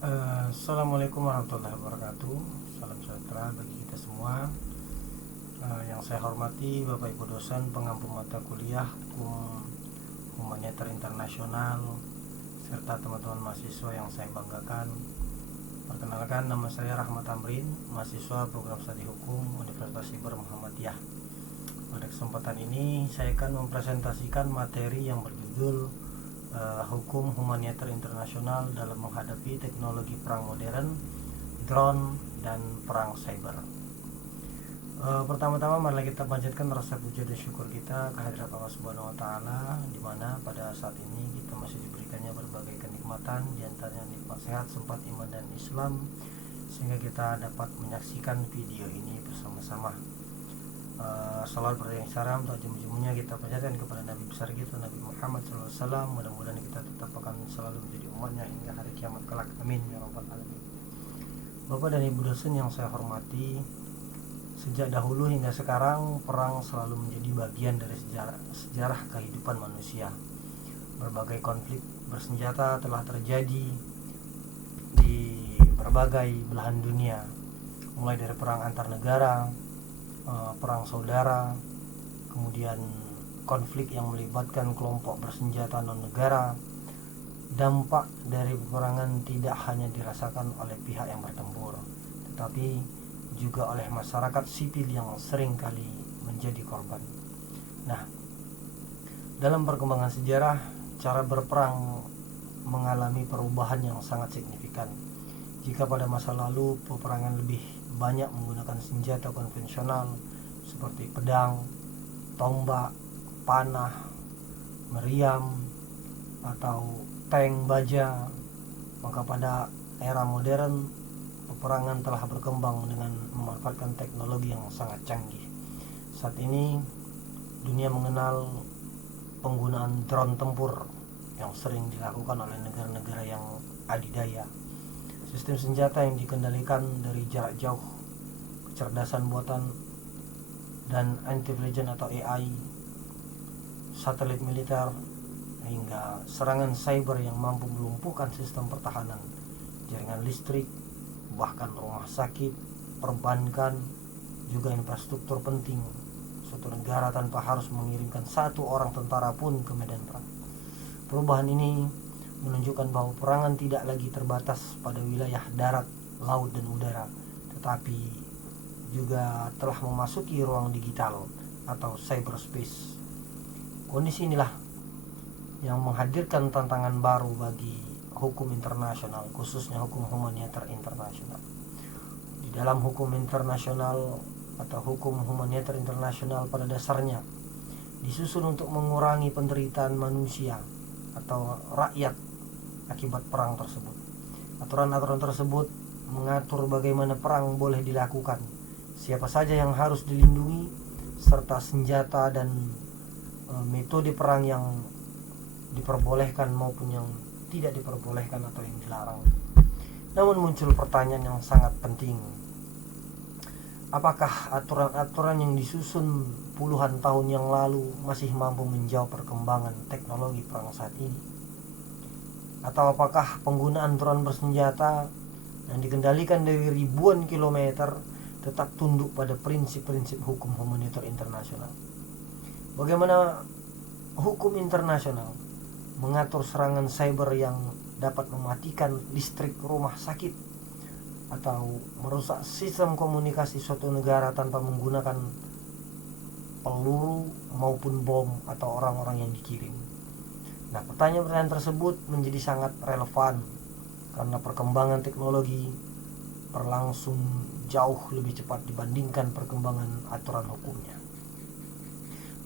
Assalamualaikum warahmatullahi wabarakatuh. Salam sejahtera bagi kita semua. Yang saya hormati Bapak Ibu dosen pengampu mata kuliah Hukum Humanitar Internasional serta teman-teman mahasiswa yang saya banggakan. Perkenalkan, nama saya Rahmat Tamrin, mahasiswa program studi hukum Universitas Iber Muhammadiyah. Pada kesempatan ini saya akan mempresentasikan materi yang berjudul Hukum Humanitar Internasional dalam menghadapi teknologi perang modern, drone, dan perang cyber. Pertama-tama marilah kita panjatkan rasa puji dan syukur kita kehadirat Allah Subhanahu wa taala, di mana pada saat ini kita masih diberikannya berbagai kenikmatan, di antaranya nikmat sehat, sempat iman dan Islam, sehingga kita dapat menyaksikan video ini bersama-sama. Salat beriring salam untuk ujung-ujungnya kita panjatkan kepada Nabi besar kita Nabi Muhammad SAW. Mudah-mudahan kita tetap akan selalu menjadi umatnya hingga hari kiamat kelak. Amin ya rabbal alamin. Bapak dan Ibu dosen yang saya hormati, sejak dahulu hingga sekarang perang selalu menjadi bagian dari sejarah kehidupan manusia. Berbagai konflik bersenjata telah terjadi di berbagai belahan dunia, mulai dari perang antar negara, perang saudara, kemudian konflik yang melibatkan kelompok bersenjata non-negara. Dampak dari peperangan tidak hanya dirasakan oleh pihak yang bertempur, tetapi juga oleh masyarakat sipil yang sering kali menjadi korban. Nah, dalam perkembangan sejarah, cara berperang mengalami perubahan yang sangat signifikan. Jika pada masa lalu peperangan lebih banyak menggunakan senjata konvensional seperti pedang, tombak, panah, meriam, atau tank baja, maka pada era modern peperangan telah berkembang dengan memanfaatkan teknologi yang sangat canggih. Saat ini dunia mengenal penggunaan drone tempur yang sering dilakukan oleh negara-negara yang adidaya. Sistem senjata yang dikendalikan dari jarak jauh, kecerdasan buatan dan intelligence atau AI, satelit militer, hingga serangan cyber yang mampu melumpuhkan sistem pertahanan, jaringan listrik, bahkan rumah sakit, perbankan, juga infrastruktur penting suatu negara tanpa harus mengirimkan satu orang tentara pun ke medan perang. Perubahan ini menunjukkan bahwa peperangan tidak lagi terbatas pada wilayah darat, laut, dan udara, tetapi juga telah memasuki ruang digital atau cyberspace. Kondisi inilah yang menghadirkan tantangan baru bagi hukum internasional, khususnya hukum humanitar internasional. Di dalam hukum internasional atau hukum humanitar internasional pada dasarnya disusun untuk mengurangi penderitaan manusia atau rakyat akibat perang tersebut. Aturan-aturan tersebut mengatur bagaimana perang boleh dilakukan, siapa saja yang harus dilindungi, serta senjata dan metode perang yang diperbolehkan maupun yang tidak diperbolehkan atau yang dilarang. Namun muncul pertanyaan yang sangat penting. Apakah aturan-aturan yang disusun puluhan tahun yang lalu masih mampu menjawab perkembangan teknologi perang saat ini? Atau apakah penggunaan drone bersenjata yang dikendalikan dari ribuan kilometer tetap tunduk pada prinsip-prinsip hukum humanitar internasional? Bagaimana hukum internasional mengatur serangan cyber yang dapat mematikan listrik rumah sakit atau merusak sistem komunikasi suatu negara tanpa menggunakan peluru maupun bom atau orang-orang yang dikirim? Nah, pertanyaan-pertanyaan tersebut menjadi sangat relevan karena perkembangan teknologi berlangsung jauh lebih cepat dibandingkan perkembangan aturan hukumnya.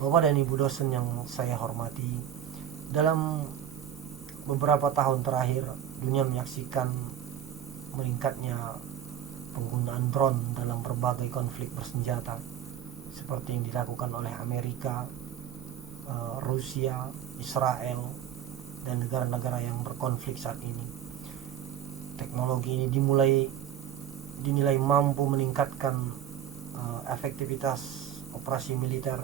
Bapak dan Ibu dosen yang saya hormati, dalam beberapa tahun terakhir dunia menyaksikan meningkatnya penggunaan drone dalam berbagai konflik bersenjata seperti yang dilakukan oleh Amerika, Rusia, Israel, dan negara-negara yang berkonflik saat ini. Teknologi ini dinilai mampu meningkatkan efektivitas operasi militer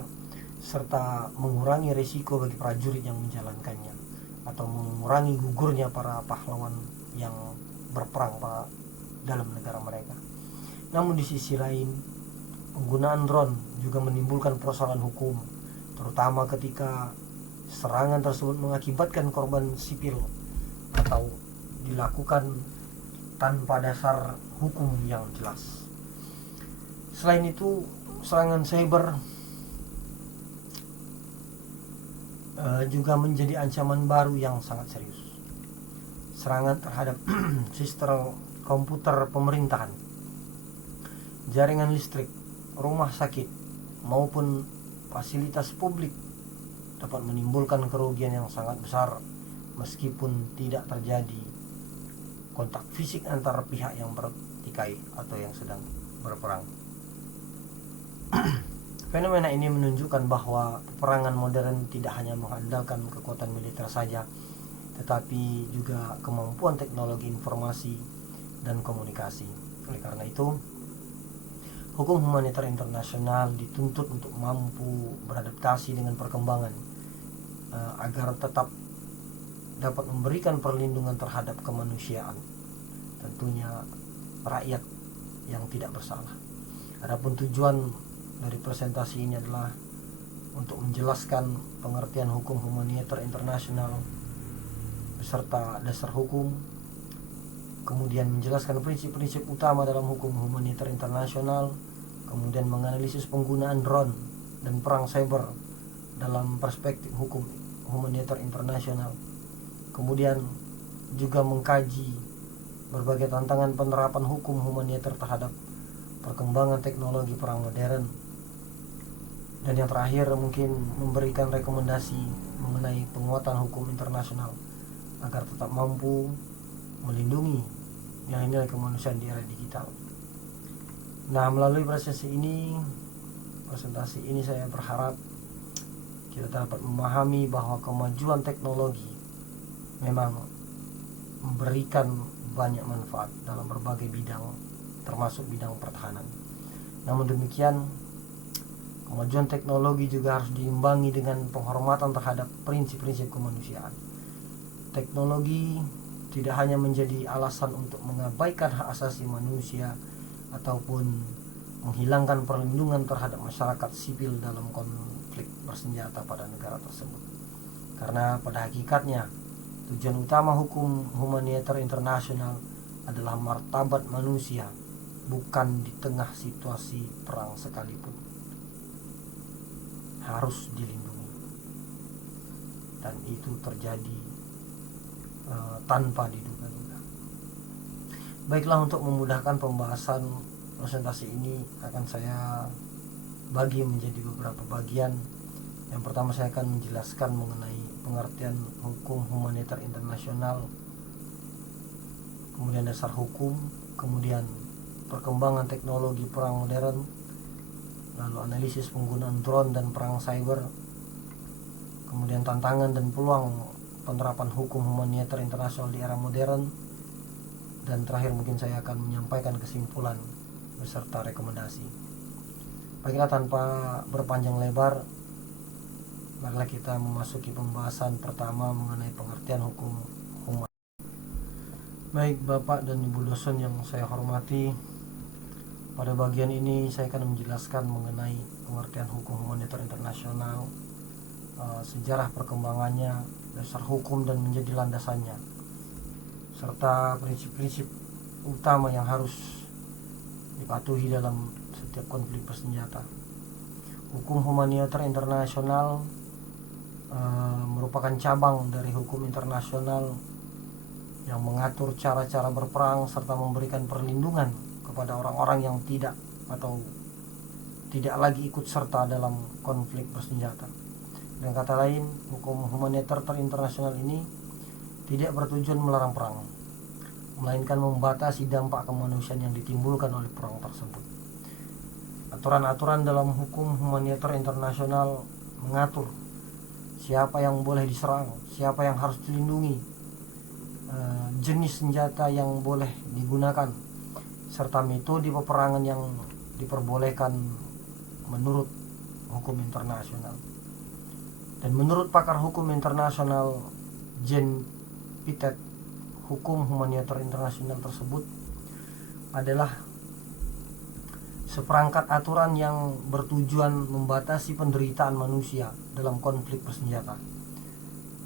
serta mengurangi risiko bagi prajurit yang menjalankannya atau mengurangi gugurnya para pahlawan yang berperang dalam negara mereka. Namun di sisi lain, penggunaan drone juga menimbulkan persoalan hukum, terutama ketika serangan tersebut mengakibatkan korban sipil atau dilakukan tanpa dasar hukum yang jelas. Selain itu, serangan cyber juga menjadi ancaman baru yang sangat serius. Serangan terhadap sistem komputer pemerintahan, jaringan listrik, rumah sakit, maupun fasilitas publik dapat menimbulkan kerugian yang sangat besar meskipun tidak terjadi kontak fisik antara pihak yang bertikai atau yang sedang berperang. Fenomena ini menunjukkan bahwa peperangan modern tidak hanya mengandalkan kekuatan militer saja, tetapi juga kemampuan teknologi informasi dan komunikasi. Oleh karena itu, hukum humaniter internasional dituntut untuk mampu beradaptasi dengan perkembangan agar tetap dapat memberikan perlindungan terhadap kemanusiaan, tentunya rakyat yang tidak bersalah. Adapun tujuan dari presentasi ini adalah untuk menjelaskan pengertian hukum humaniter internasional beserta dasar hukum, kemudian menjelaskan prinsip-prinsip utama dalam hukum humaniter internasional, kemudian menganalisis penggunaan drone dan perang cyber dalam perspektif hukum humaniter internasional, kemudian juga mengkaji berbagai tantangan penerapan hukum humaniter terhadap perkembangan teknologi perang modern, dan yang terakhir mungkin memberikan rekomendasi mengenai penguatan hukum internasional agar tetap mampu melindungi nilai-nilai kemanusiaan di era digital. Nah, melalui presentasi ini saya berharap kita dapat memahami bahwa kemajuan teknologi memang memberikan banyak manfaat dalam berbagai bidang, termasuk bidang pertahanan. Namun demikian, kemajuan teknologi juga harus diimbangi dengan penghormatan terhadap prinsip-prinsip kemanusiaan. Teknologi tidak hanya menjadi alasan untuk mengabaikan hak asasi manusia ataupun menghilangkan perlindungan terhadap masyarakat sipil dalam konflik bersenjata pada negara tersebut. Karena pada hakikatnya, tujuan utama hukum humaniter internasional adalah martabat manusia, bukan di tengah situasi perang sekalipun harus dilindungi, dan itu terjadi tanpa diduga-duga. Baiklah, untuk memudahkan pembahasan presentasi ini akan saya bagi menjadi beberapa bagian. Yang pertama, saya akan menjelaskan mengenai pengertian hukum humaniter internasional, kemudian dasar hukum, kemudian perkembangan teknologi perang modern, lalu analisis penggunaan drone dan perang cyber, kemudian tantangan dan peluang penerapan hukum humaniter internasional di era modern, dan terakhir mungkin saya akan menyampaikan kesimpulan beserta rekomendasi. Baiklah, tanpa berpanjang lebar, marilah kita memasuki pembahasan pertama mengenai pengertian hukum humaniter. Baik Bapak dan Ibu dosen yang saya hormati, pada bagian ini saya akan menjelaskan mengenai pengertian hukum humaniter internasional, sejarah perkembangannya, dasar hukum dan menjadi landasannya, serta prinsip-prinsip utama yang harus dipatuhi dalam setiap konflik bersenjata. Hukum humaniter internasional merupakan cabang dari hukum internasional yang mengatur cara-cara berperang serta memberikan perlindungan kepada orang-orang yang tidak lagi ikut serta dalam konflik bersenjata. Dengan kata lain, hukum humaniter internasional ini tidak bertujuan melarang perang, melainkan membatasi dampak kemanusiaan yang ditimbulkan oleh perang tersebut. Aturan-aturan dalam hukum humaniter internasional mengatur siapa yang boleh diserang, siapa yang harus dilindungi, jenis senjata yang boleh digunakan, serta metode peperangan yang diperbolehkan menurut hukum internasional. Dan menurut pakar hukum internasional Jean Piaget, hukum humanitar internasional tersebut adalah seperangkat aturan yang bertujuan membatasi penderitaan manusia dalam konflik bersenjata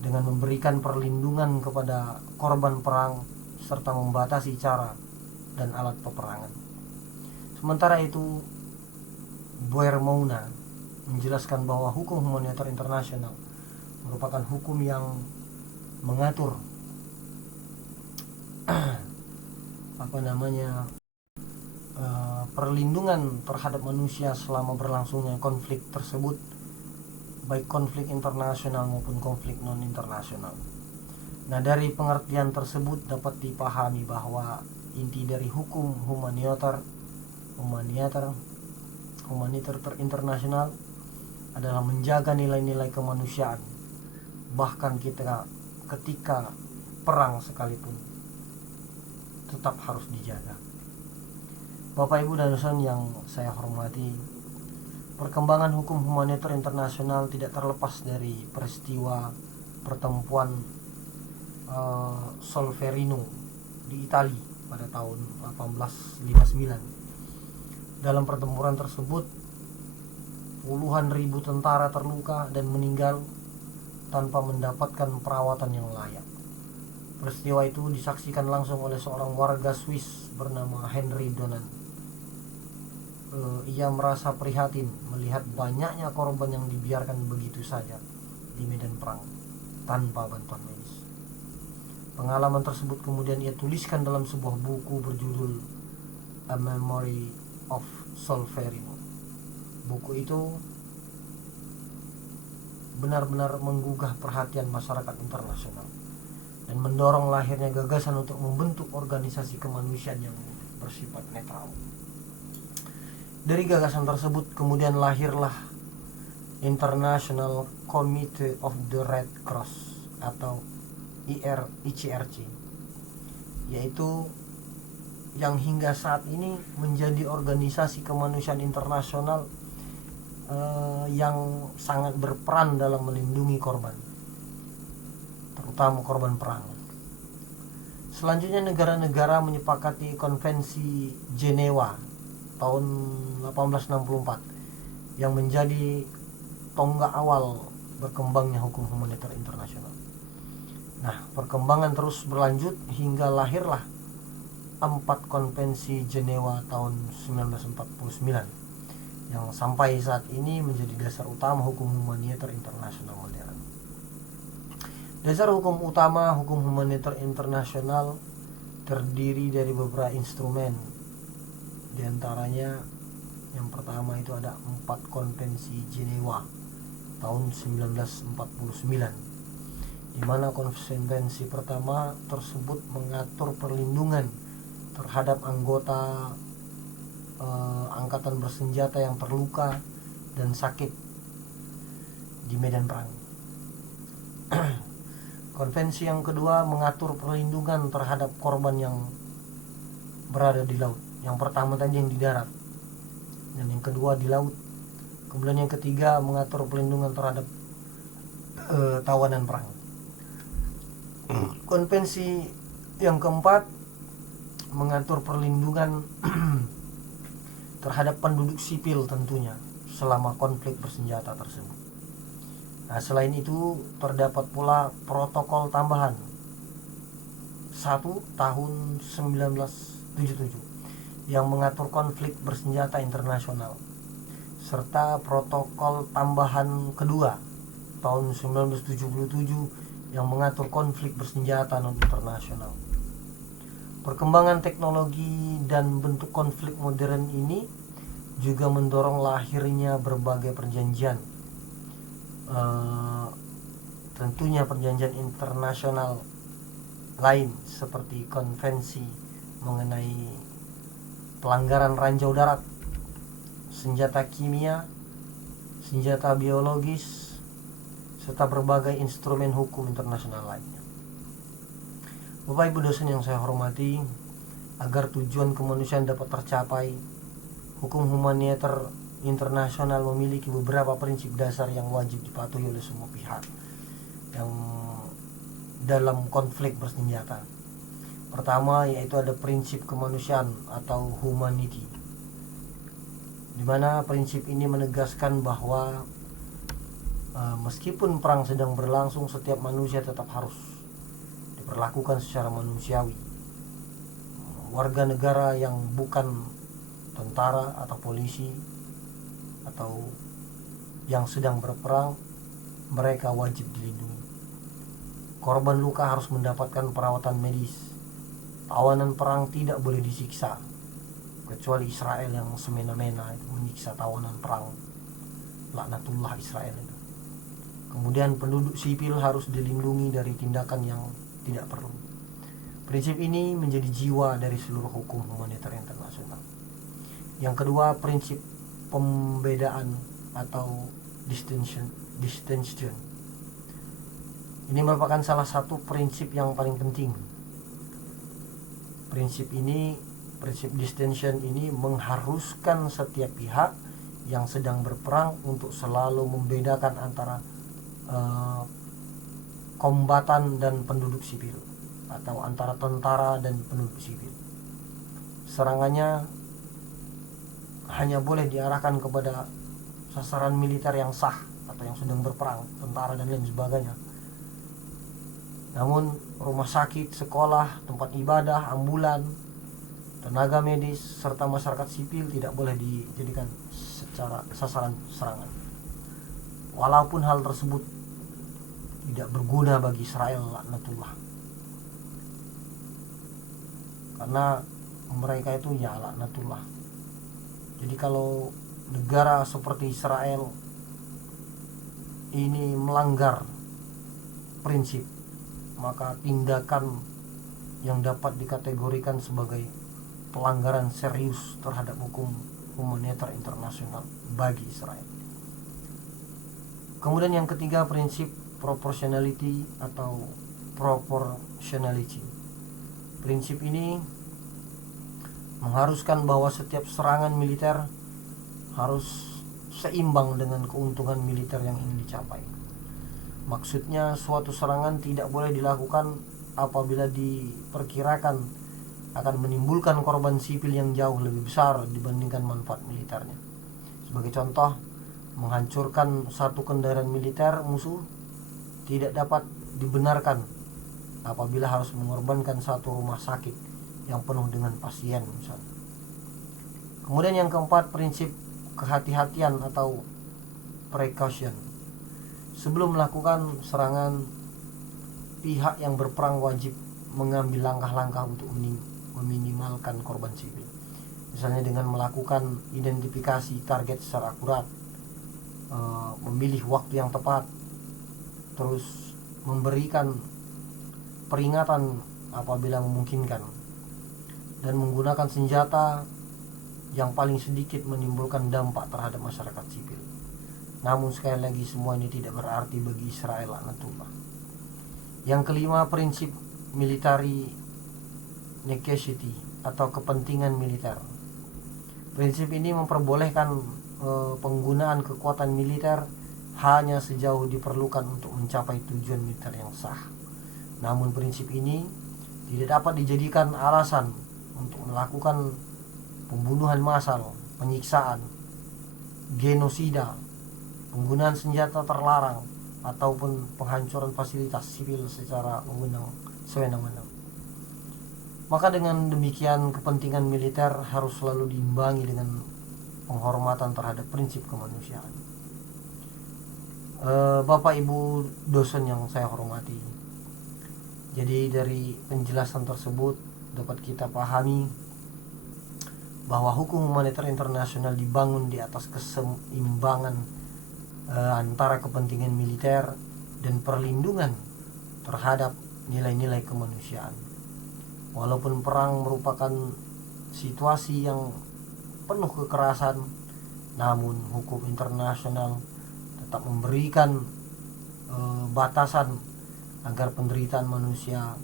dengan memberikan perlindungan kepada korban perang serta membatasi cara dan alat peperangan. Sementara itu, Boermouna menjelaskan bahwa hukum humanitar internasional merupakan hukum yang mengatur perlindungan terhadap manusia selama berlangsungnya konflik tersebut, baik konflik internasional maupun konflik non internasional. Nah, dari pengertian tersebut dapat dipahami bahwa inti dari hukum humanitar internasional adalah menjaga nilai-nilai kemanusiaan bahkan ketika perang sekalipun tetap harus dijaga. Bapak, Ibu, dan dosen yang saya hormati, perkembangan hukum humanitar internasional tidak terlepas dari peristiwa pertempuran Solferino di Italia pada tahun 1859. Dalam pertempuran tersebut, puluhan ribu tentara terluka dan meninggal tanpa mendapatkan perawatan yang layak. Peristiwa itu disaksikan langsung oleh seorang warga Swiss bernama Henry Donan. Ia merasa prihatin melihat banyaknya korban yang dibiarkan begitu saja di medan perang tanpa bantuan medis. Pengalaman tersebut kemudian ia tuliskan dalam sebuah buku berjudul A Memory of Solferino. Buku itu benar-benar menggugah perhatian masyarakat internasional dan mendorong lahirnya gagasan untuk membentuk organisasi kemanusiaan yang bersifat netral. Dari gagasan tersebut kemudian lahirlah International Committee of the Red Cross atau ICRC, yaitu yang hingga saat ini menjadi organisasi kemanusiaan internasional yang sangat berperan dalam melindungi korban, terutama korban perang. Selanjutnya, negara-negara menyepakati Konvensi Jenewa tahun 1864 yang menjadi tonggak awal berkembangnya hukum humanitar internasional. Nah, perkembangan terus berlanjut hingga lahirlah 4 Konvensi Jenewa tahun 1949 yang sampai saat ini menjadi dasar utama hukum humanitar internasional modern. Dasar hukum utama hukum humanitar internasional terdiri dari beberapa instrumen. Di antaranya yang pertama itu ada 4 Konvensi Jenewa tahun 1949, di mana konvensi pertama tersebut mengatur perlindungan terhadap anggota angkatan bersenjata yang terluka dan sakit di medan perang. Konvensi yang kedua mengatur perlindungan terhadap korban yang berada di laut. Yang pertama tadi yang di darat, dan yang kedua di laut. Kemudian yang ketiga mengatur perlindungan terhadap tawanan perang. Konvensi yang keempat mengatur perlindungan terhadap penduduk sipil tentunya selama konflik bersenjata tersebut. Nah, selain itu terdapat pula protokol tambahan 1 tahun 1977 yang mengatur konflik bersenjata internasional, serta protokol tambahan kedua tahun 1977 yang mengatur konflik bersenjata non internasional. Perkembangan teknologi dan bentuk konflik modern ini juga mendorong lahirnya berbagai perjanjian, tentunya perjanjian internasional lain seperti konvensi mengenai pelanggaran ranjau darat, senjata kimia, senjata biologis, serta berbagai instrumen hukum internasional lainnya. Bapak, Ibu, dosen yang saya hormati, agar tujuan kemanusiaan dapat tercapai, hukum humanitar internasional memiliki beberapa prinsip dasar yang wajib dipatuhi oleh semua pihak yang dalam konflik bersenjata. Pertama yaitu ada prinsip kemanusiaan atau humanity, di mana prinsip ini menegaskan bahwa meskipun perang sedang berlangsung, setiap manusia tetap harus diperlakukan secara manusiawi. Warga negara yang bukan tentara atau polisi atau yang sedang berperang, mereka wajib dilindungi. Korban luka harus mendapatkan perawatan medis. Tawanan perang tidak boleh disiksa, kecuali Israel yang semena-mena itu menyiksa tawanan perang. Laknatullah Israel itu. Kemudian penduduk sipil harus dilindungi dari tindakan yang tidak perlu. Prinsip ini menjadi jiwa dari seluruh hukum humaniter internasional. Yang kedua, prinsip pembedaan atau distinction. Ini merupakan salah satu prinsip yang paling penting. Prinsip distinction ini mengharuskan setiap pihak yang sedang berperang untuk selalu membedakan antara kombatan dan penduduk sipil, atau antara tentara dan penduduk sipil. Serangannya hanya boleh diarahkan kepada sasaran militer yang sah atau yang sedang berperang, tentara dan lain sebagainya. Namun rumah sakit, sekolah, tempat ibadah, ambulan, tenaga medis, serta masyarakat sipil tidak boleh dijadikan secara sasaran serangan. Walaupun hal tersebut tidak berguna bagi Israel, laknatullah. Karena mereka itu ya laknatullah. Jadi kalau negara seperti Israel ini melanggar prinsip, maka tindakan yang dapat dikategorikan sebagai pelanggaran serius terhadap hukum humaniter internasional bagi Israel. Kemudian yang ketiga, prinsip proportionality atau proportionality. Prinsip ini mengharuskan bahwa setiap serangan militer harus seimbang dengan keuntungan militer yang ingin dicapai. Maksudnya, suatu serangan tidak boleh dilakukan apabila diperkirakan akan menimbulkan korban sipil yang jauh lebih besar dibandingkan manfaat militernya. Sebagai contoh, menghancurkan satu kendaraan militer musuh tidak dapat dibenarkan apabila harus mengorbankan satu rumah sakit yang penuh dengan pasien misalnya. Kemudian yang keempat, prinsip kehati-hatian atau precaution. Sebelum melakukan serangan, pihak yang berperang wajib mengambil langkah-langkah untuk meminimalkan korban sipil. Misalnya dengan melakukan identifikasi target secara akurat, memilih waktu yang tepat, terus memberikan peringatan apabila memungkinkan, dan menggunakan senjata yang paling sedikit menimbulkan dampak terhadap masyarakat sipil. Namun sekali lagi, semua ini tidak berarti bagi Israel, laknatullah. Yang kelima, prinsip military necessity atau kepentingan militer. Prinsip ini memperbolehkan penggunaan kekuatan militer hanya sejauh diperlukan untuk mencapai tujuan militer yang sah. Namun prinsip ini tidak dapat dijadikan alasan untuk melakukan pembunuhan massal, penyiksaan, genosida, penggunaan senjata terlarang, ataupun penghancuran fasilitas sipil secara sewenang-wenang. Maka dengan demikian, kepentingan militer harus selalu diimbangi dengan penghormatan terhadap prinsip kemanusiaan. Bapak Ibu dosen yang saya hormati, jadi dari penjelasan tersebut dapat kita pahami bahwa hukum humaniter internasional dibangun di atas keseimbangan antara kepentingan militer dan perlindungan terhadap nilai-nilai kemanusiaan. Walaupun perang merupakan situasi yang penuh kekerasan, namun hukum internasional tetap memberikan batasan agar penderitaan manusia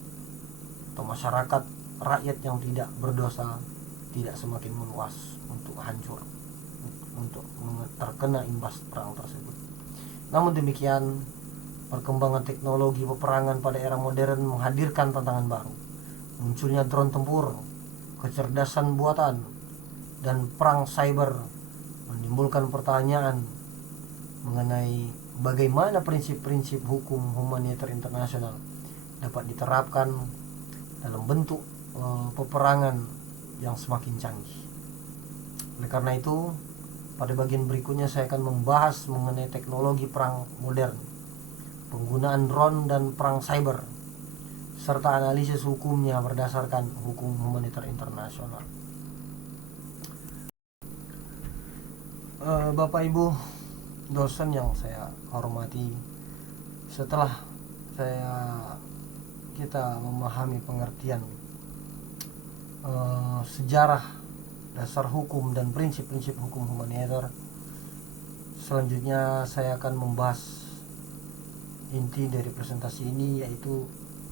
atau masyarakat rakyat yang tidak berdosa tidak semakin meluas untuk hancur, untuk terkena imbas perang tersebut. Namun demikian, perkembangan teknologi peperangan pada era modern menghadirkan tantangan baru. Munculnya drone tempur, kecerdasan buatan, dan perang cyber menimbulkan pertanyaan mengenai bagaimana prinsip-prinsip hukum humanitar internasional dapat diterapkan dalam bentuk peperangan yang semakin canggih. Oleh karena itu, pada bagian berikutnya saya akan membahas mengenai teknologi perang modern, penggunaan drone dan perang cyber, serta analisis hukumnya berdasarkan hukum humanitar internasional. Bapak Ibu dosen yang saya hormati, setelah kita memahami pengertian sejarah, dasar hukum, dan prinsip-prinsip hukum humanitar, selanjutnya saya akan membahas inti dari presentasi ini, yaitu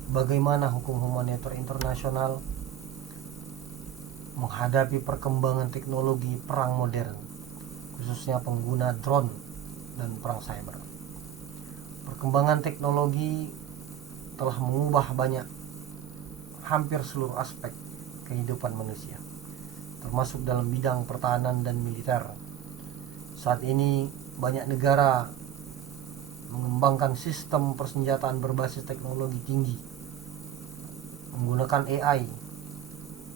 bagaimana hukum humanitar internasional menghadapi perkembangan teknologi perang modern, khususnya pengguna drone dan perang cyber. Perkembangan teknologi telah mengubah hampir seluruh aspek kehidupan manusia, termasuk dalam bidang pertahanan dan militer. Saat ini banyak negara mengembangkan sistem persenjataan berbasis teknologi tinggi, menggunakan AI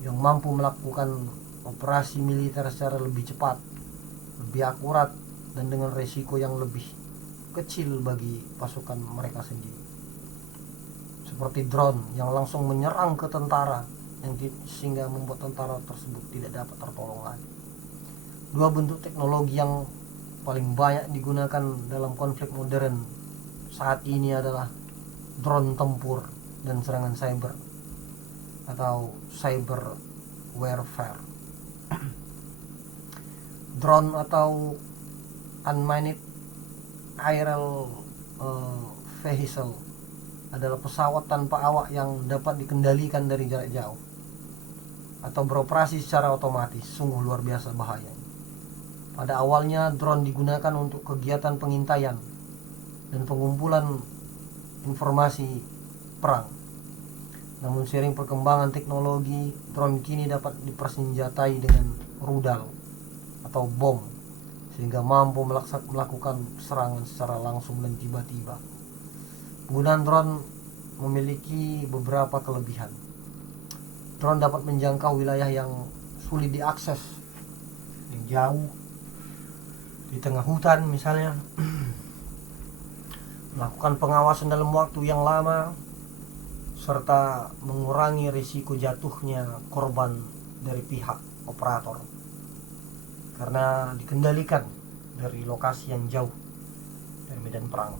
yang mampu melakukan operasi militer secara lebih cepat, lebih akurat, dan dengan resiko yang lebih kecil bagi pasukan mereka sendiri, seperti drone yang langsung menyerang ke tentara sehingga membuat tentara tersebut tidak dapat tertolong lagi. Dua bentuk teknologi yang paling banyak digunakan dalam konflik modern saat ini adalah drone tempur dan serangan cyber atau cyber warfare. Drone atau unmanned aerial vehicle adalah pesawat tanpa awak yang dapat dikendalikan dari jarak jauh atau beroperasi secara otomatis. Sungguh luar biasa bahayanya. Pada awalnya drone digunakan untuk kegiatan pengintaian dan pengumpulan informasi perang. Namun seiring perkembangan teknologi, drone kini dapat dipersenjatai dengan rudal atau bom, sehingga mampu melakukan serangan secara langsung dan tiba-tiba. Penggunaan drone memiliki beberapa kelebihan. Drone dapat menjangkau wilayah yang sulit diakses, yang jauh, di tengah hutan misalnya, melakukan pengawasan dalam waktu yang lama, serta mengurangi risiko jatuhnya korban dari pihak operator karena dikendalikan dari lokasi yang jauh dari medan perang.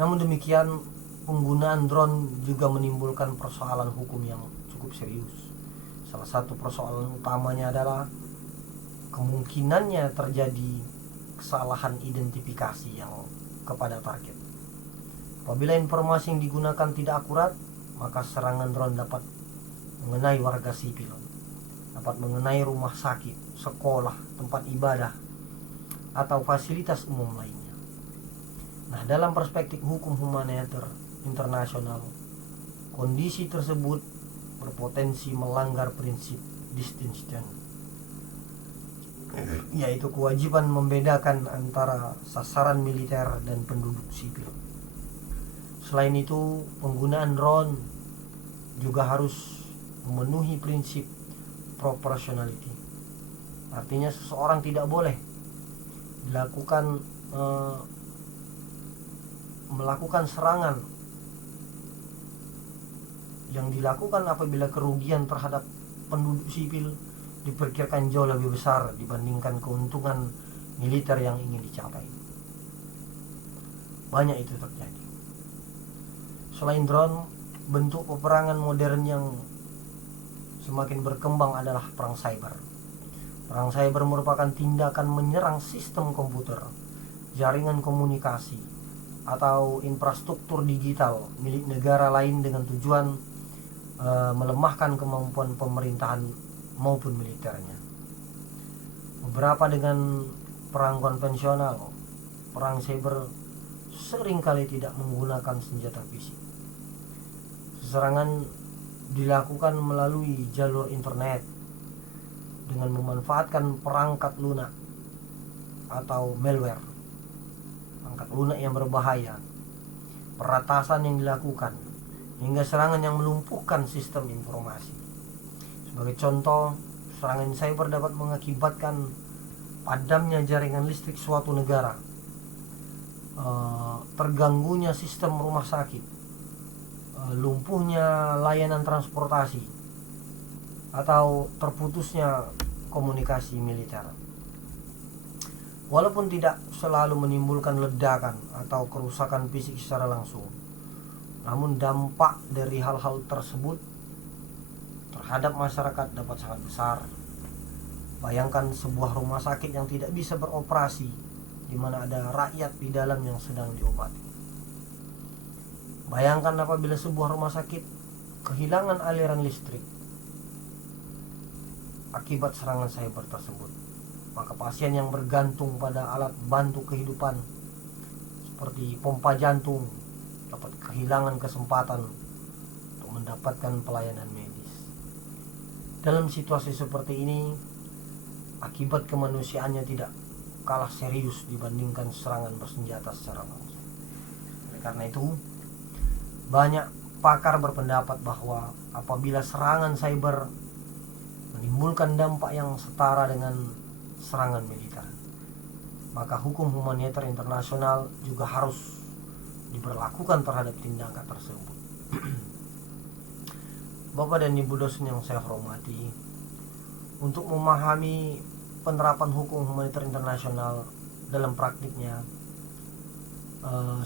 Namun demikian, penggunaan drone juga menimbulkan persoalan hukum yang cukup serius. Salah satu persoalan utamanya adalah kemungkinannya terjadi kesalahan identifikasi yang kepada target. Apabila informasi yang digunakan tidak akurat, maka serangan drone dapat mengenai warga sipil, dapat mengenai rumah sakit, sekolah, tempat ibadah, atau fasilitas umum lainnya. Nah, dalam perspektif hukum humanitar internasional, kondisi tersebut berpotensi melanggar prinsip distinction, yaitu kewajiban membedakan antara sasaran militer dan penduduk sipil. Selain itu, penggunaan drone juga harus memenuhi prinsip proportionality. Artinya seseorang tidak boleh melakukan serangan yang dilakukan apabila kerugian terhadap penduduk sipil diperkirakan jauh lebih besar dibandingkan keuntungan militer yang ingin dicapai. Banyak itu terjadi. Selain drone, bentuk peperangan modern yang semakin berkembang adalah perang cyber. Perang cyber merupakan tindakan menyerang sistem komputer, jaringan komunikasi, atau infrastruktur digital milik negara lain dengan tujuan melemahkan kemampuan pemerintahan maupun militernya. Beberapa dengan perang konvensional, perang cyber seringkali tidak menggunakan senjata fisik. Serangan dilakukan melalui jalur internet dengan memanfaatkan perangkat lunak atau malware, perangkat lunak yang berbahaya. Peratasan yang dilakukan hingga serangan yang melumpuhkan sistem informasi. Sebagai contoh, serangan cyber dapat mengakibatkan padamnya jaringan listrik suatu negara, terganggunya sistem rumah sakit, lumpuhnya layanan transportasi, atau terputusnya komunikasi militer. Walaupun tidak selalu menimbulkan ledakan atau kerusakan fisik secara langsung, namun dampak dari hal-hal tersebut terhadap masyarakat dapat sangat besar. Bayangkan sebuah rumah sakit yang tidak bisa beroperasi, di mana ada rakyat di dalam yang sedang diobati. Bayangkan apabila sebuah rumah sakit kehilangan aliran listrik akibat serangan cyber tersebut, maka pasien yang bergantung pada alat bantu kehidupan seperti pompa jantung dapat kehilangan kesempatan untuk mendapatkan pelayanan medis. Dalam situasi seperti ini, akibat kemanusiaannya tidak kalah serius dibandingkan serangan bersenjata secara langsung. Karena itu, banyak pakar berpendapat bahwa apabila serangan cyber menimbulkan dampak yang setara dengan serangan militer, maka hukum humanitar internasional juga harus diberlakukan terhadap tindakan tersebut. Bapak dan Ibu dosen yang saya hormati, untuk memahami penerapan hukum humanitar internasional dalam praktiknya,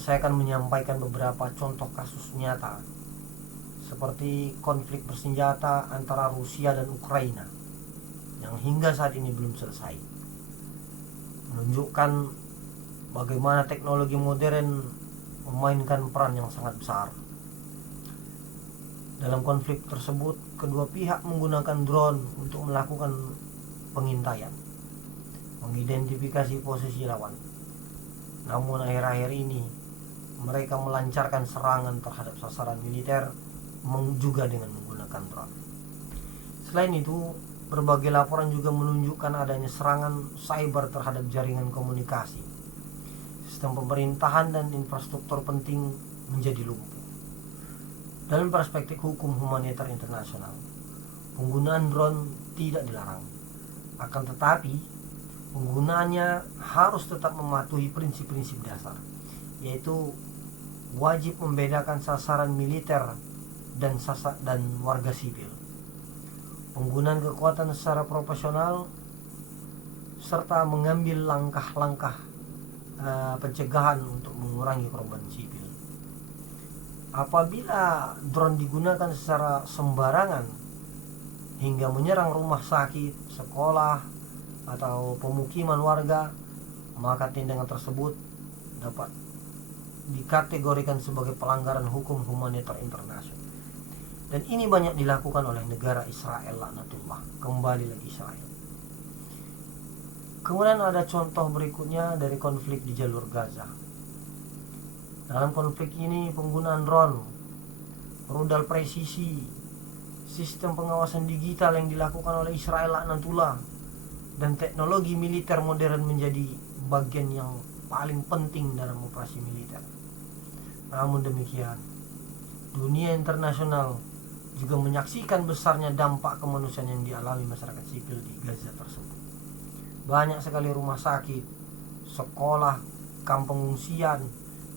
saya akan menyampaikan beberapa contoh kasus nyata seperti konflik bersenjata antara Rusia dan Ukraina yang hingga saat ini belum selesai, menunjukkan bagaimana teknologi modern memainkan peran yang sangat besar. Dalam konflik tersebut, kedua pihak menggunakan drone untuk melakukan pengintaian, mengidentifikasi posisi lawan. Namun akhir-akhir ini mereka melancarkan serangan terhadap sasaran militer juga dengan menggunakan drone. Selain itu, berbagai laporan juga menunjukkan adanya serangan cyber terhadap jaringan komunikasi. Sistem pemerintahan dan infrastruktur penting menjadi lumpuh. Dalam perspektif hukum humanitar internasional, penggunaan drone tidak dilarang. Akan tetapi, penggunaannya harus tetap mematuhi prinsip-prinsip dasar, yaitu wajib membedakan sasaran militer dan warga sipil, penggunaan kekuatan secara proporsional, serta mengambil langkah-langkah pencegahan untuk mengurangi korban sipil. Apabila drone digunakan secara sembarangan hingga menyerang rumah sakit, sekolah, atau pemukiman warga, maka tindakan tersebut dapat dikategorikan sebagai pelanggaran hukum humanitar internasional. Dan ini banyak dilakukan oleh negara Israel laknatullah. Kembali lagi Israel. Kemudian ada contoh berikutnya dari konflik di jalur Gaza. Dalam konflik ini, penggunaan drone, rudal presisi, sistem pengawasan digital yang dilakukan oleh Israel laknatullah, dan teknologi militer modern menjadi bagian yang paling penting dalam operasi militer. Namun demikian, dunia internasional juga menyaksikan besarnya dampak kemanusiaan yang dialami masyarakat sipil di Gaza tersebut. Banyak sekali rumah sakit, sekolah, kamp pengungsian,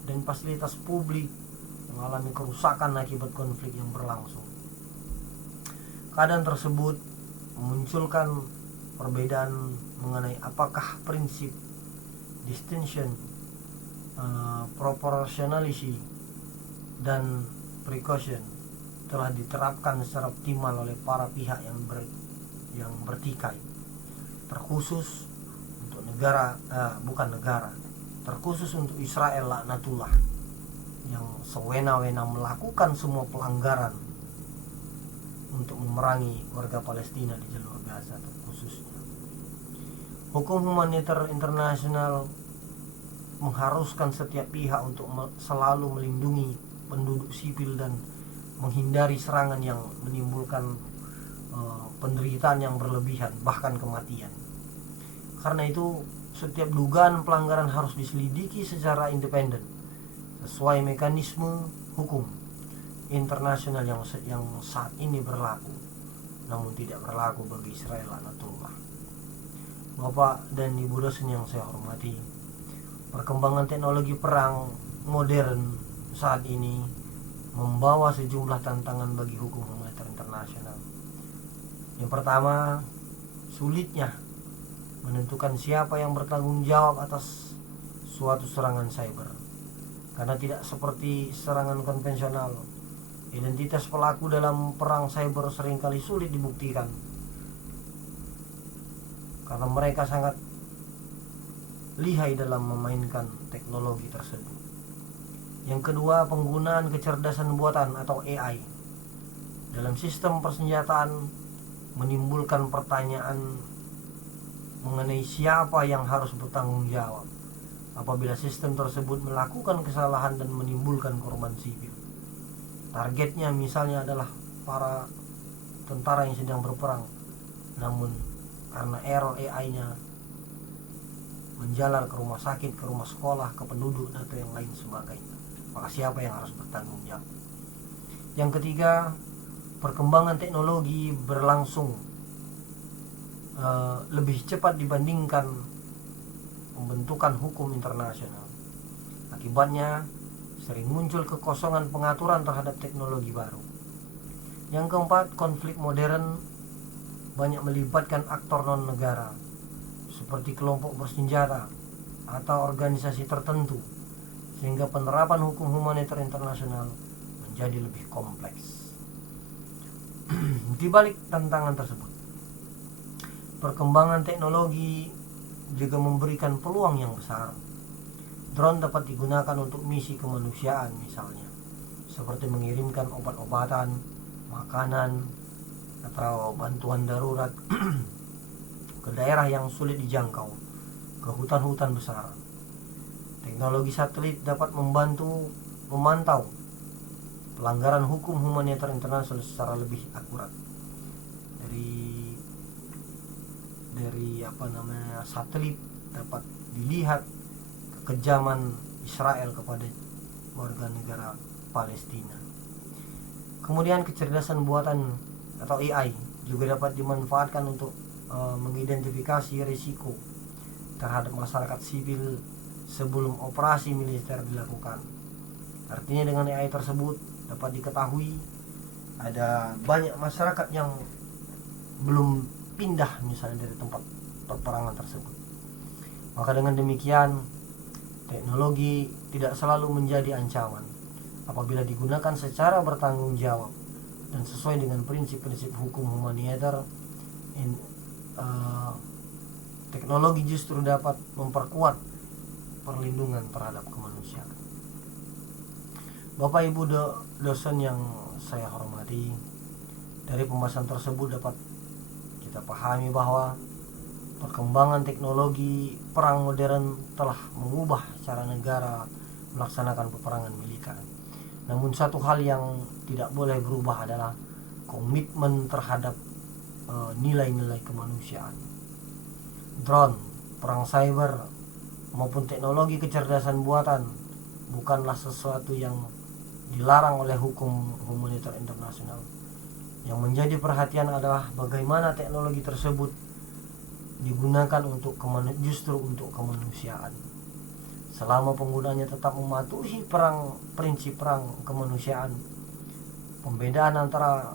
dan fasilitas publik mengalami kerusakan akibat konflik yang berlangsung. Keadaan tersebut memunculkan perbedaan mengenai apakah prinsip distinction, proportionality, dan precaution telah diterapkan secara optimal oleh para pihak yang bertikai, terkhusus untuk terkhusus untuk Israel laknatullah yang sewena-wena melakukan semua pelanggaran untuk memerangi warga Palestina di jalur Gaza terkhususnya. Hukum humanitar internasional mengharuskan setiap pihak untuk selalu melindungi penduduk sipil dan menghindari serangan yang menimbulkan penderitaan yang berlebihan, bahkan kematian. Karena itu setiap dugaan pelanggaran harus diselidiki secara independen sesuai mekanisme hukum internasional yang saat ini berlaku, namun tidak berlaku bagi Israel laknatullah. Bapak dan Ibu dosen yang saya hormati, perkembangan teknologi perang modern saat ini membawa sejumlah tantangan bagi hukum humaniter internasional. Yang pertama, sulitnya menentukan siapa yang bertanggung jawab atas suatu serangan cyber. Karena tidak seperti serangan konvensional, identitas pelaku dalam perang cyber seringkali sulit dibuktikan karena mereka sangat lihai dalam memainkan teknologi tersebut. Yang kedua, penggunaan kecerdasan buatan atau AI dalam sistem persenjataan menimbulkan pertanyaan mengenai siapa yang harus bertanggung jawab apabila sistem tersebut melakukan kesalahan dan menimbulkan korban sipil. Targetnya misalnya adalah para tentara yang sedang berperang, namun karena error AI-nya menjalar ke rumah sakit, ke rumah sekolah, ke penduduk atau yang lain sebagainya, maka siapa yang harus bertanggung jawab? Yang ketiga, perkembangan teknologi berlangsung lebih cepat dibandingkan pembentukan hukum internasional. Akibatnya sering muncul kekosongan pengaturan terhadap teknologi baru. Yang keempat, konflik modern banyak melibatkan aktor non-negara seperti kelompok bersenjata atau organisasi tertentu, sehingga penerapan hukum humaniter internasional menjadi lebih kompleks. Di balik tantangan tersebut, perkembangan teknologi juga memberikan peluang yang besar. Drone dapat digunakan untuk misi kemanusiaan misalnya, seperti mengirimkan obat-obatan, makanan, atau bantuan darurat ke daerah yang sulit dijangkau, ke hutan-hutan besar. Teknologi satelit dapat membantu memantau pelanggaran hukum humaniter internasional secara lebih akurat. Dari satelit dapat dilihat kekejaman Israel kepada warga negara Palestina. Kemudian kecerdasan buatan atau AI juga dapat dimanfaatkan untuk mengidentifikasi risiko terhadap masyarakat sipil sebelum operasi militer dilakukan. Artinya dengan AI tersebut dapat diketahui ada banyak masyarakat yang belum pindah misalnya dari tempat peperangan tersebut. Maka dengan demikian teknologi tidak selalu menjadi ancaman apabila digunakan secara bertanggung jawab dan sesuai dengan prinsip-prinsip hukum humaniter. Teknologi justru dapat memperkuat perlindungan terhadap kemanusiaan. Bapak Ibu dosen yang saya hormati, dari pembahasan tersebut dapat kita pahami bahwa perkembangan teknologi perang modern telah mengubah cara negara melaksanakan peperangan militer. Namun satu hal yang tidak boleh berubah adalah komitmen terhadap nilai-nilai kemanusiaan. Drone, perang cyber, maupun teknologi kecerdasan buatan bukanlah sesuatu yang dilarang oleh hukum humaniter internasional. Yang menjadi perhatian adalah bagaimana teknologi tersebut digunakan justru untuk kemanusiaan. Selama penggunanya tetap mematuhi prinsip perang kemanusiaan, pembedaan antara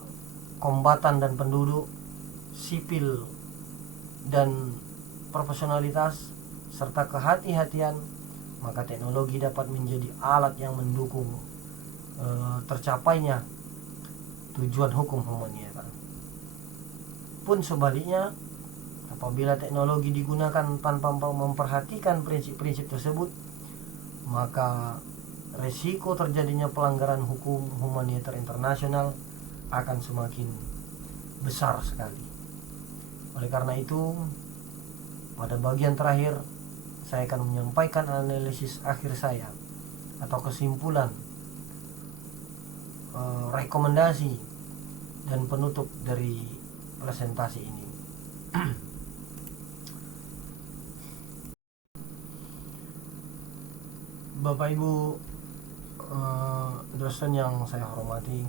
kombatan dan penduduk, sipil dan profesionalitas, serta kehati-hatian, maka teknologi dapat menjadi alat yang mendukung tercapainya tujuan hukum humaniter. Pun sebaliknya, apabila teknologi digunakan tanpa memperhatikan prinsip-prinsip tersebut, maka resiko terjadinya pelanggaran hukum humaniter internasional akan semakin besar sekali. Oleh karena itu, pada bagian terakhir saya akan menyampaikan analisis akhir saya atau kesimpulan rekomendasi dan penutup dari presentasi ini. Bapak Ibu dosen yang saya hormati,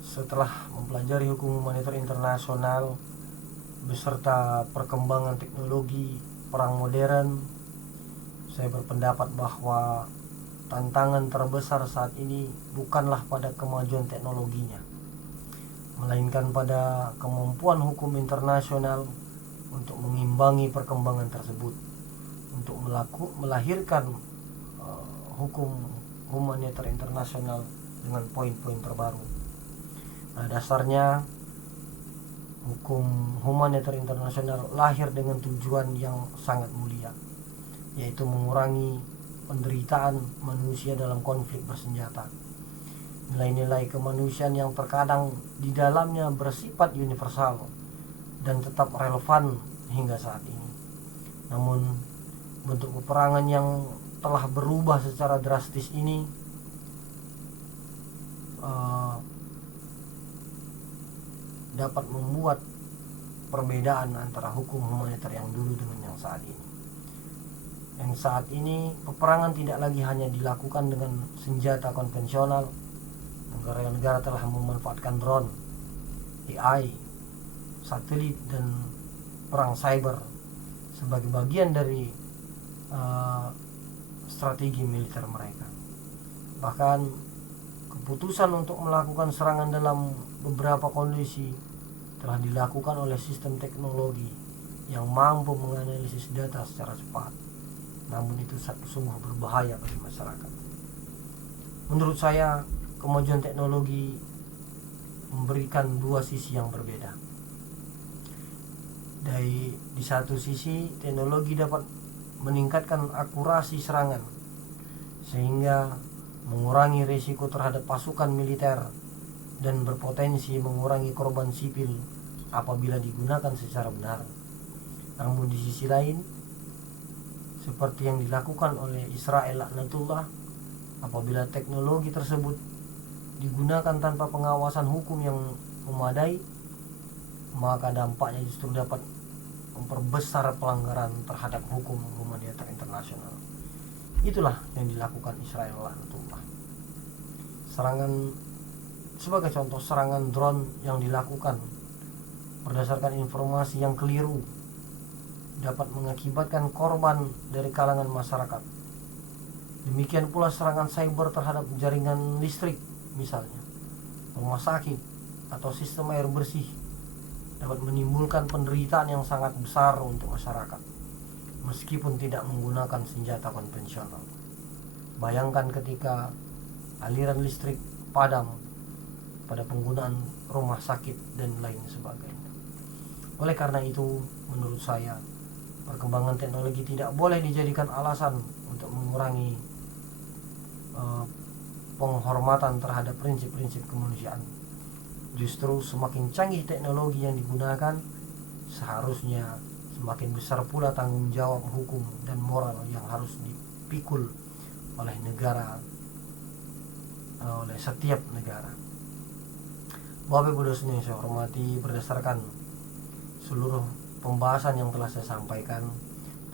setelah mempelajari hukum humanitar internasional beserta perkembangan teknologi perang modern, saya berpendapat bahwa tantangan terbesar saat ini bukanlah pada kemajuan teknologinya, melainkan pada kemampuan hukum internasional untuk mengimbangi perkembangan tersebut, untuk melahirkan hukum humanitar internasional dengan poin-poin terbaru. Nah, dasarnya hukum humanitar internasional lahir dengan tujuan yang sangat mulia, yaitu mengurangi penderitaan manusia dalam konflik bersenjata. Nilai-nilai kemanusiaan yang terkadang di dalamnya bersifat universal dan tetap relevan hingga saat ini. Namun bentuk peperangan yang telah berubah secara drastis ini dapat membuat perbedaan antara hukum humanitar yang dulu dengan yang saat ini. Yang saat ini peperangan tidak lagi hanya dilakukan dengan senjata konvensional. Negara-negara telah memanfaatkan drone, AI, satelit, dan perang cyber sebagai bagian dari strategi militer mereka. Bahkan keputusan untuk melakukan serangan dalam beberapa kondisi telah dilakukan oleh sistem teknologi yang mampu menganalisis data secara cepat. Namun itu sungguh berbahaya bagi masyarakat. Menurut saya, kemajuan teknologi memberikan dua sisi yang berbeda. Di satu sisi, teknologi dapat meningkatkan akurasi serangan sehingga mengurangi risiko terhadap pasukan militer dan berpotensi mengurangi korban sipil apabila digunakan secara benar. Namun di sisi lain, seperti yang dilakukan oleh Israel laknatullah, apabila teknologi tersebut digunakan tanpa pengawasan hukum yang memadai, maka dampaknya justru dapat memperbesar pelanggaran terhadap hukum humanitar internasional. Itulah yang dilakukan Israel laknatullah. Sebagai contoh, serangan drone yang dilakukan berdasarkan informasi yang keliru dapat mengakibatkan korban dari kalangan masyarakat. Demikian pula serangan cyber terhadap jaringan listrik, misalnya rumah sakit atau sistem air bersih, dapat menimbulkan penderitaan yang sangat besar untuk masyarakat meskipun tidak menggunakan senjata konvensional. Bayangkan ketika aliran listrik padam pada penggunaan rumah sakit dan lain sebagainya. Oleh karena itu, menurut saya, perkembangan teknologi tidak boleh dijadikan alasan untuk mengurangi penghormatan terhadap prinsip-prinsip kemanusiaan. Justru semakin canggih teknologi yang digunakan, seharusnya semakin besar pula tanggung jawab hukum dan moral yang harus dipikul oleh setiap negara. Bapak Ibu dosen yang saya hormati, berdasarkan seluruh pembahasan yang telah saya sampaikan,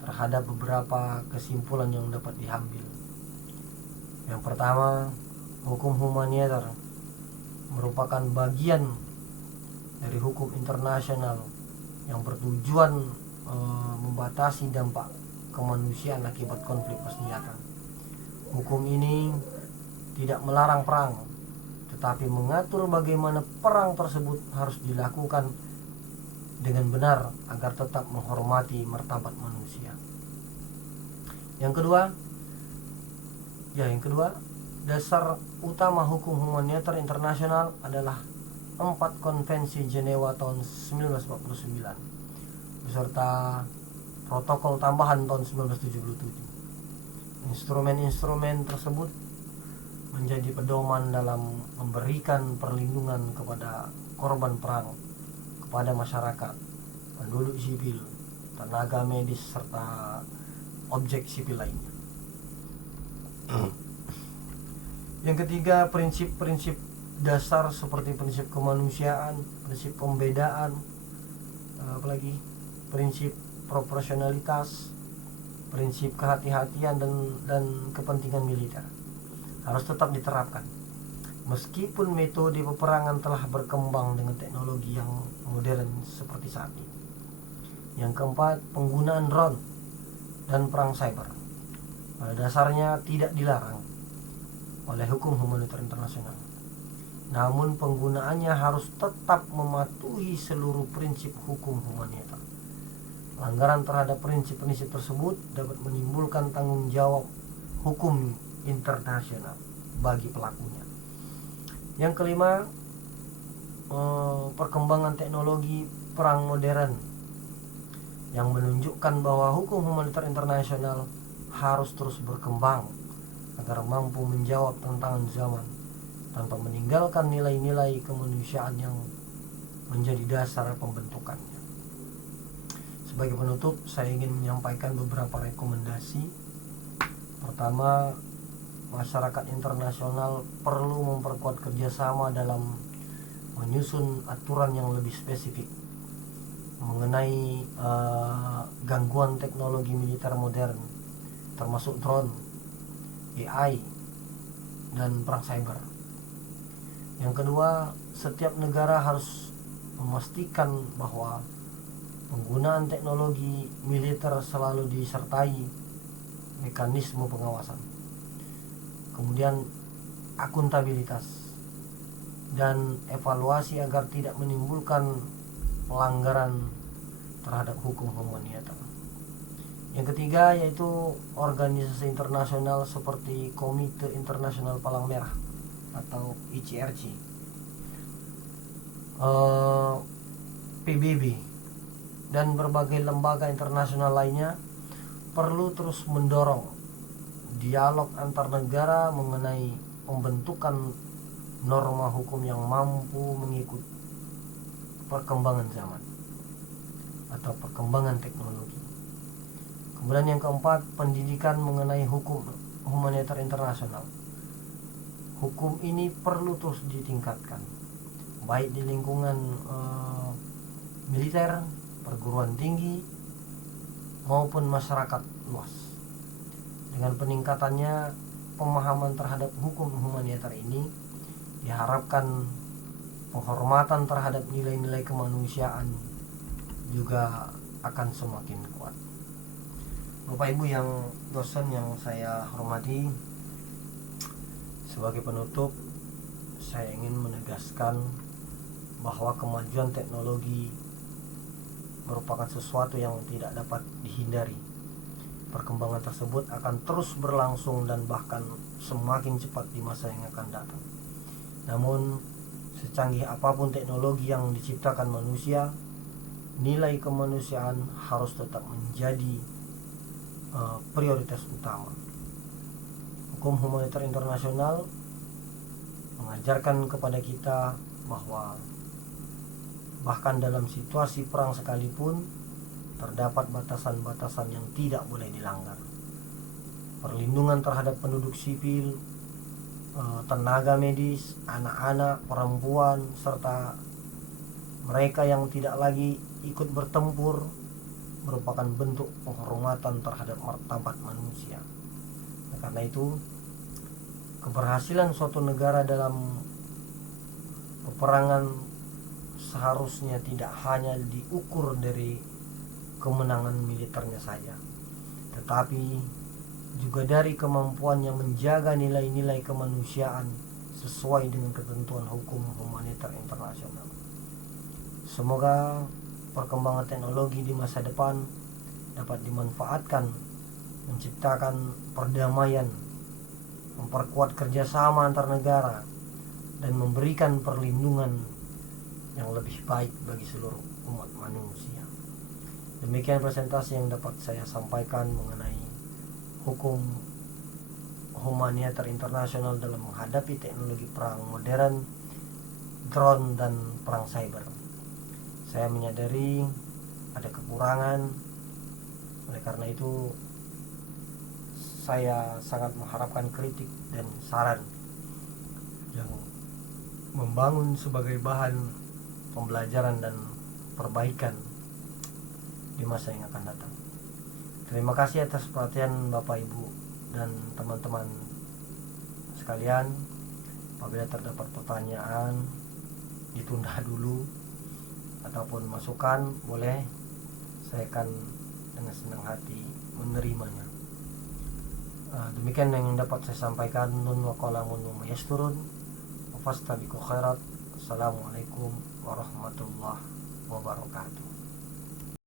terhadap beberapa kesimpulan yang dapat diambil. Yang pertama, hukum humanitar merupakan bagian dari hukum internasional yang bertujuan membatasi dampak kemanusiaan akibat konflik bersenjata. Hukum ini tidak melarang perang, tetapi mengatur bagaimana perang tersebut harus dilakukan dengan benar agar tetap menghormati martabat manusia. Yang kedua, dasar utama hukum humanitar internasional adalah 4 Konvensi Jenewa tahun 1949 beserta protokol tambahan tahun 1977. Instrumen-instrumen tersebut menjadi pedoman dalam memberikan perlindungan kepada korban perang, kepada masyarakat, penduduk sipil, tenaga medis, serta objek sipil lainnya. Yang ketiga, prinsip-prinsip dasar seperti prinsip kemanusiaan, prinsip pembedaan, apalagi prinsip proporsionalitas, prinsip kehati-hatian dan kepentingan militer harus tetap diterapkan. Meskipun metode peperangan telah berkembang dengan teknologi yang modern seperti saat ini. Yang keempat, penggunaan drone dan perang cyber pada dasarnya tidak dilarang oleh hukum humanitar internasional. Namun penggunaannya harus tetap mematuhi seluruh prinsip hukum humanitar. Pelanggaran terhadap prinsip-prinsip tersebut dapat menimbulkan tanggung jawab hukum internasional bagi pelakunya. Yang kelima, perkembangan teknologi perang modern yang menunjukkan bahwa hukum humanitar internasional harus terus berkembang agar mampu menjawab tantangan zaman tanpa meninggalkan nilai-nilai kemanusiaan yang menjadi dasar pembentukannya. Sebagai penutup, saya ingin menyampaikan beberapa rekomendasi. Pertama, masyarakat internasional perlu memperkuat kerjasama dalam menyusun aturan yang lebih spesifik mengenai gangguan teknologi militer modern, termasuk drone, AI, dan perang cyber. Yang kedua, setiap negara harus memastikan bahwa penggunaan teknologi militer selalu disertai mekanisme pengawasan, kemudian akuntabilitas dan evaluasi agar tidak menimbulkan pelanggaran terhadap hukum humanitar. Yang ketiga yaitu organisasi internasional seperti Komite Internasional Palang Merah atau ICRC, PBB, dan berbagai lembaga internasional lainnya perlu terus mendorong dialog antar negara mengenai pembentukan norma hukum yang mampu mengikuti perkembangan zaman atau perkembangan teknologi. Kemudian yang keempat, pendidikan mengenai hukum humanitar internasional. Hukum ini perlu terus ditingkatkan, baik di lingkungan militer, perguruan tinggi, maupun masyarakat luas. Dengan peningkatannya pemahaman terhadap hukum humanitar ini, diharapkan penghormatan terhadap nilai-nilai kemanusiaan juga akan semakin kuat. Bapak Ibu yang dosen yang saya hormati, sebagai penutup saya ingin menegaskan bahwa kemajuan teknologi merupakan sesuatu yang tidak dapat dihindari. Perkembangan tersebut akan terus berlangsung dan bahkan semakin cepat di masa yang akan datang. Namun secanggih apapun teknologi yang diciptakan manusia, nilai kemanusiaan harus tetap menjadi prioritas utama. Hukum humanitar internasional mengajarkan kepada kita bahwa bahkan dalam situasi perang sekalipun terdapat batasan-batasan yang tidak boleh dilanggar. Perlindungan terhadap penduduk sipil, tenaga medis, anak-anak, perempuan, serta mereka yang tidak lagi ikut bertempur merupakan bentuk penghormatan terhadap martabat manusia. Karena itu, keberhasilan suatu negara dalam peperangan seharusnya tidak hanya diukur dari kemenangan militernya saja, tetapi juga dari kemampuannya menjaga nilai-nilai kemanusiaan sesuai dengan ketentuan hukum humanitar internasional. Semoga perkembangan teknologi di masa depan dapat dimanfaatkan menciptakan perdamaian, memperkuat kerjasama antar negara, dan memberikan perlindungan yang lebih baik bagi seluruh umat manusia. Demikian presentasi yang dapat saya sampaikan mengenai hukum humanitar internasional dalam menghadapi teknologi perang modern, drone, dan perang cyber. Saya menyadari ada kekurangan, oleh karena itu saya sangat mengharapkan kritik dan saran membangun sebagai bahan pembelajaran dan perbaikan di masa yang akan datang. Terima kasih atas perhatian Bapak Ibu dan teman-teman sekalian. Apabila terdapat pertanyaan, ditunda dulu, ataupun masukan, boleh, saya akan dengan senang hati menerimanya. Demikian yang dapat saya sampaikan. Nun wa qalamun wa mayasturun wa fastabiqu khairat. Assalamualaikum warahmatullahi wabarakatuh.